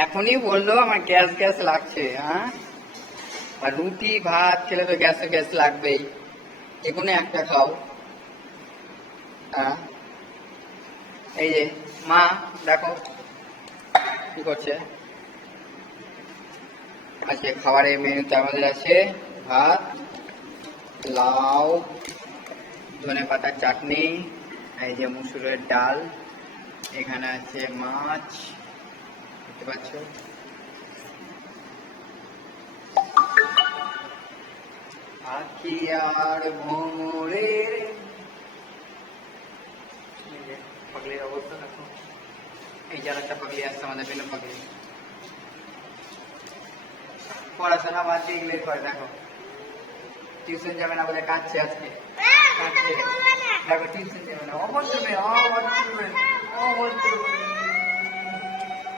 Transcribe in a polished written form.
এখনই বললো আমার গ্যাস গ্যাস লাগছে। হ্যাঁ, আর রুটি ভাত খেলে তো গ্যাস গ্যাস লাগবেই, যেকোনো একটা খাও। হ্যাঁ, এই যে মা দেখো কি করছে। আজকে খাবারের মেনুতে আমাদের আছে ভাত, লাউ, ধনে পাতার চাটনি, এই যে মুসুরের ডাল, এখানে আছে মাছ, দেখতে পাচ্ছ। আখি আর ভোমরের, পাগলির অবস্থা দেখো। এই যার একটা পাগলি আসছে আমাদের পেলে পাগলি, পড়াশোনা বাদ দিয়ে এগুলোই করে। দেখো টিউশন যাবে না বলে কাঁদছে আজকে, কাঁদছে। দেখো টিউশন যাবে না, অবশ্যই অবশ্যই অবশ্যই।